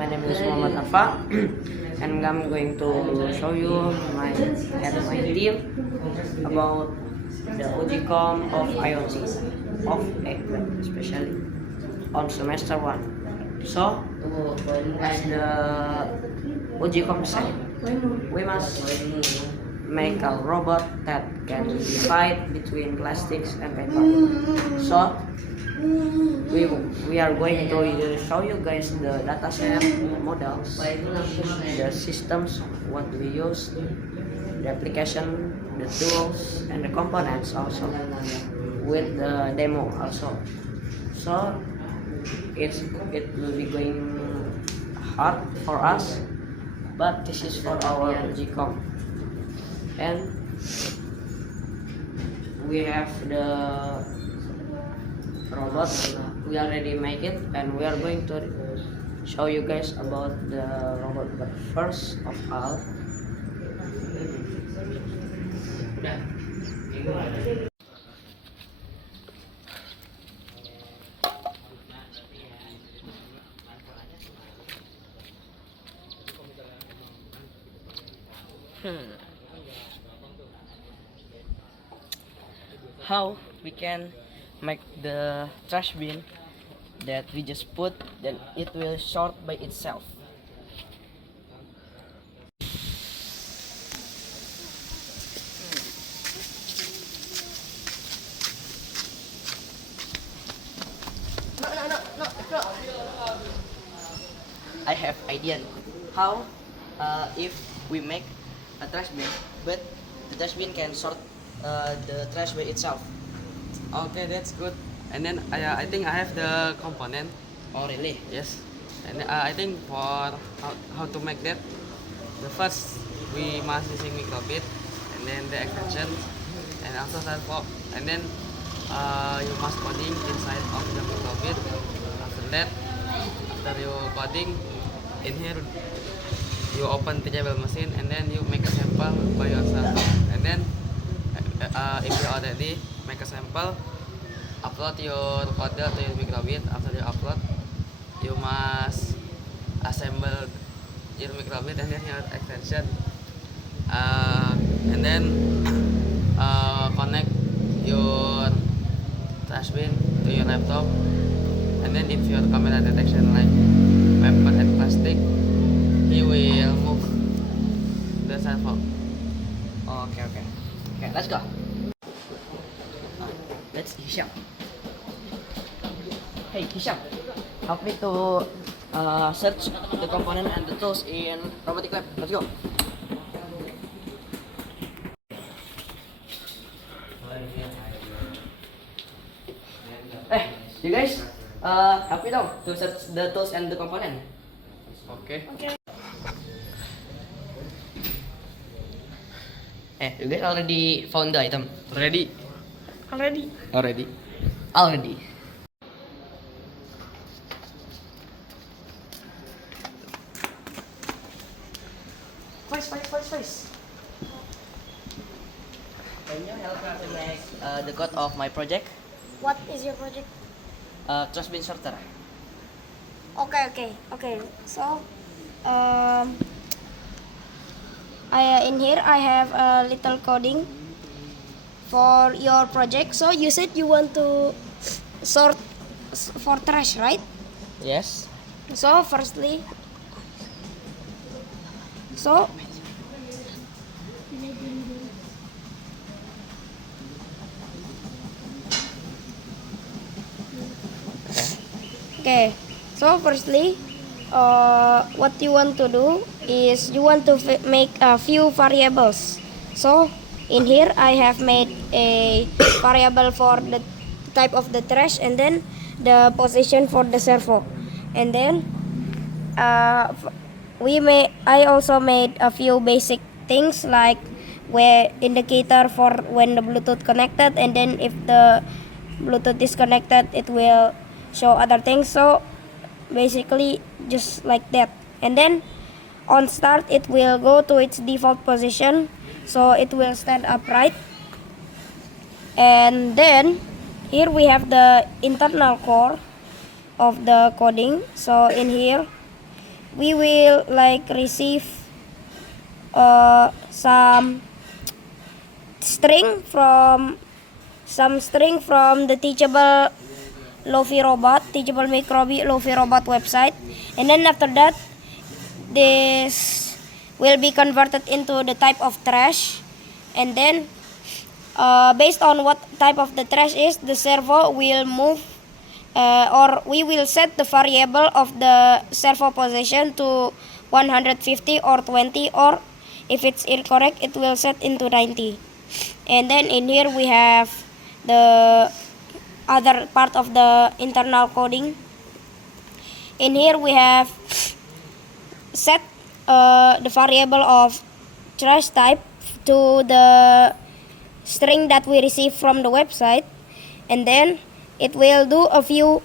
my name is Muhammad Arfa, and I'm going to show you my team about the Ujicom of IoT of Eggplant, especially on semester 1. So, as the Ujicom said, we must make a robot that can divide between plastics and paper. So, we are going to show you guys the dataset, the models, the systems, what we use, the application, the tools, and the components also, with the demo also. So it will be going hard for us, but this is for our GCOM, and we have the robot. We already make it, and we are going to show you guys about the robot. But first of all, how we can make the trash bin that we just put, then it will sort by itself. No. I have idea how if we make a trash bin, but the trash bin can sort the trash by itself. Okay, that's good. And then I think I have the component. Oh really? Yes. And I think for how to make that, the first we must using microbit, and then the extension, and also servo, and then you must coding inside of the microbit. After that, after you coding in here, you open teachable machine, and then you make a sample by yourself. And then if you already make a sample, upload your code to your microbit. After you upload, you must assemble your microbit and then your extension, and then connect your trash bin to your laptop. And then if your camera detection like paper and plastic, he will move the servo. Okay, let's go. Let's Hisham. Hey Hisham, help me to search the component and the tools in robotic lab. Let's go. You guys, help me dong to search the tools and the component. Okay. You guys already found the item? Ready? Already. Face. Can you help me to make the code of my project? What is your project? Trash bin sorter. Okay. So, in here I have a little coding for your project. So you said you want to sort for trash, right? Yes. So firstly, so okay. So firstly, what you want to do is you want to make a few variables. So in here I have made a variable for the type of the trash, and then the position for the servo, and then I also made a few basic things like where indicator for when the Bluetooth connected, and then if the Bluetooth is connected it will show other things. So basically just like that, and then on start it will go to its default position, so it will stand upright. And then here we have the internal core of the coding. So in here we will like receive some string from the teachable micro:bit Lofi robot website, and then after that this will be converted into the type of trash, and then based on what type of the trash is, the servo will move or we will set the variable of the servo position to 150 or 20, or if it's incorrect it will set into 90. And then in here we have the other part of the internal coding. In here we have set the variable of trash type to the string that we receive from the website, and then it will do a few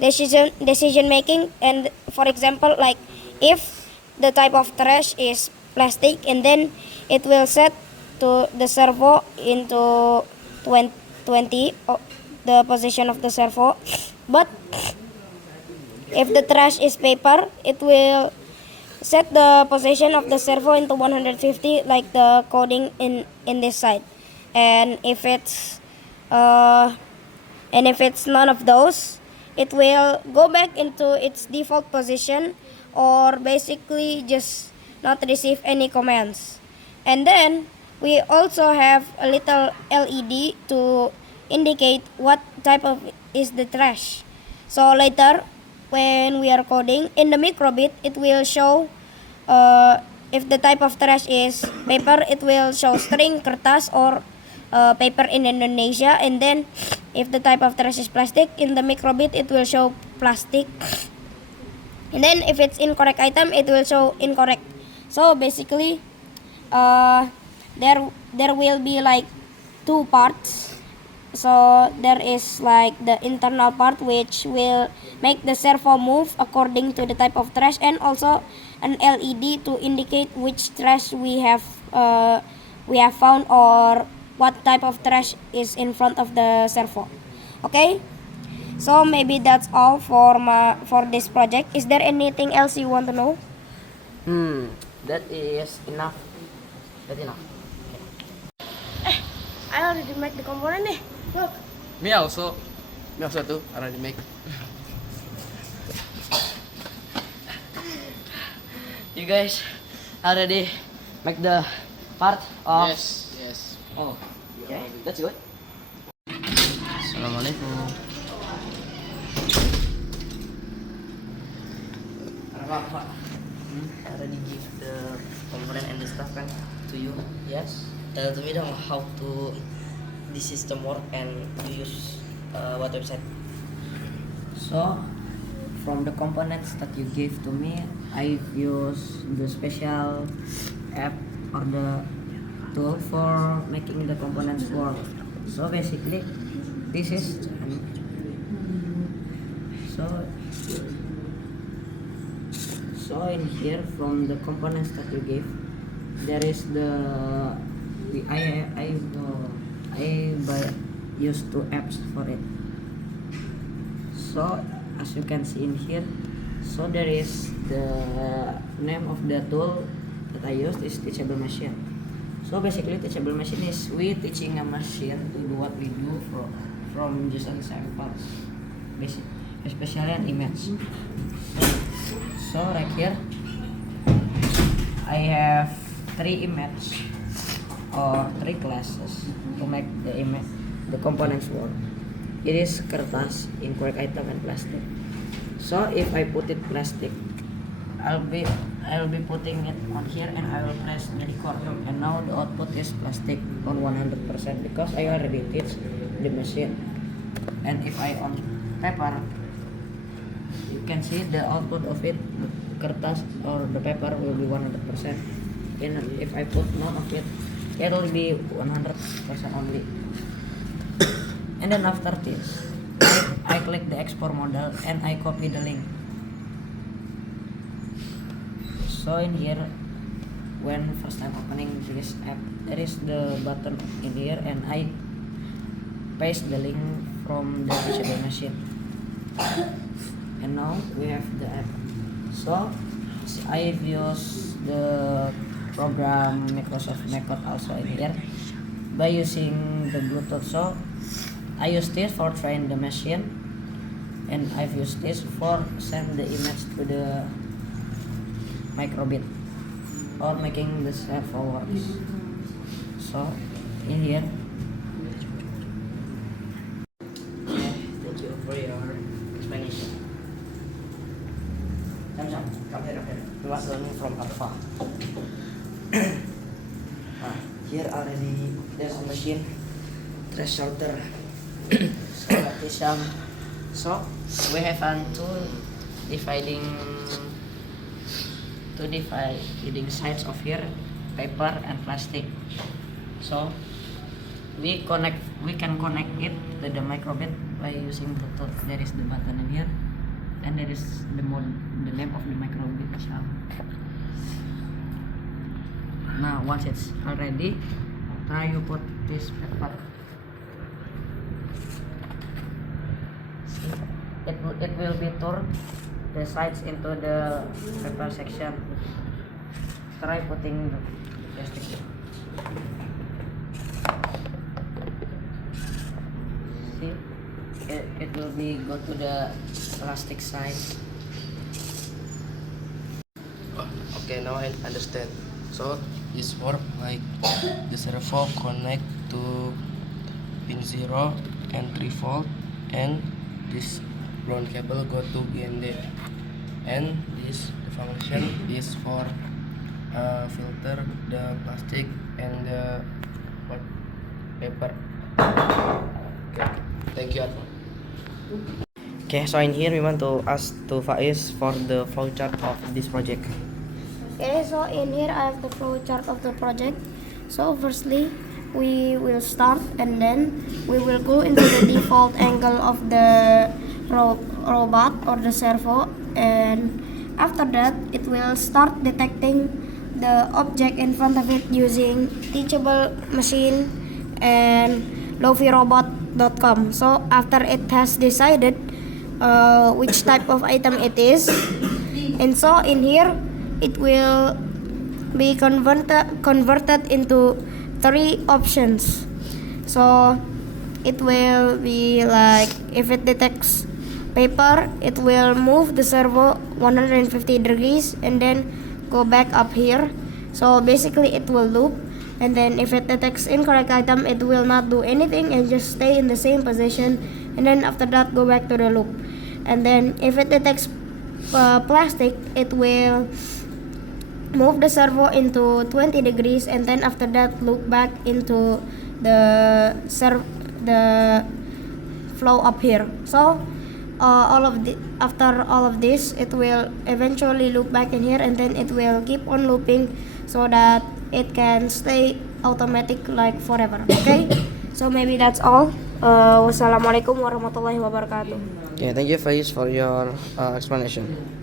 decision making. And for example, like if the type of trash is plastic, and then it will set to the servo into 20 the position of the servo. But if the trash is paper, it will set the position of the servo into 150, like the coding in this side. And if it's none of those, it will go back into its default position, or basically just not receive any commands. And then we also have a little LED to indicate what type of is the trash. So later when we are coding in the micro:bit, it will show if the type of trash is paper, it will show string kertas or paper in Indonesia. And then if the type of trash is plastic, in the micro:bit it will show plastic. And then if it's incorrect item, it will show incorrect. So basically there will be like two parts. So there is like the internal part, which will make the servo move according to the type of trash, and also an LED to indicate which trash we have found, or what type of trash is in front of the servo. Okay, so maybe that's all for this project. Is there anything else you want to know? That is enough. That's enough. I already make the component nih. Look. Me also too already make. You guys already make the part of. Yes. Oh, okay, that's good. Assalamualaikum. Apa? Already give the component and the stuff kan to you. Yes. Tell to me dong how to this system work and to use what website. So from the components that you gave to me, I've used the special app or the tool for making the components work. So basically this is so in here from the components that you gave, there is I used two apps for it. So as you can see in here, so there is the name of the tool that I used is Teachable Machine. So basically Teachable Machine is we teaching a machine to do what we do from JSON samples, especially an image. So right here I have three images or three classes to make the components work. It is kertas, incorrect item, and plastic. So if I put it plastic, I'll be putting it on here, and I will press the record, and now the output is plastic on 100% because I already teach the machine. And if I on paper, you can see the output of it, the kertas or the paper will be 100%. And if I put none of it, it will be 100% only. And then after this, I click the export model and I copy the link. So in here, when first time opening this app, there is the button in here, and I paste the link from the Teachable Machine. And now we have the app. So I've used the program Microsoft Macot also in here by using the Bluetooth. So I use this for train the machine, and I've used this for send the image to the microbit or making the servo works. So in here, thank you for your explanation. Samsung, come here. We was learning from Alpha. Here already there's a machine, trash sorter. So that is so we have dividing sides of here, paper and plastic. So we can connect it to the microbit by using Bluetooth. There is the button in here, and there is the name of the microbit. Now once it's already, try you put this paper. See, it will be turn the sides into the paper section. Try putting the plastic. See, it will be go to the plastic side. Okay, now I understand. So this work like the servo connect to pin 0 and 3 volt, and this brown cable go to GND, and this the function is for filter the plastic and the paper. Okay, thank you, Arfan. Okay, so in here we want to ask to Faiz for the flowchart of this project. Okay, so in here I have the flow chart of the project. So firstly, we will start and then we will go into the default angle of the robot or the servo, and after that it will start detecting the object in front of it using teachable machine and lofirobot.com. So after it has decided which type of item it is, and so in here it will be converted into 3 options. So it will be like, if it detects paper, it will move the servo 150 degrees and then go back up here. So basically it will loop, and then if it detects incorrect item, it will not do anything and just stay in the same position, and then after that go back to the loop. And then if it detects plastic, it will move the servo into 20 degrees, and then after that loop back into the flow up here. So after all of this, it will eventually loop back in here, and then it will keep on looping so that it can stay automatic like forever. Okay, so maybe that's all. Wassalamualaikum warahmatullahi wabarakatuh. Yeah, thank you Faiz for your explanation.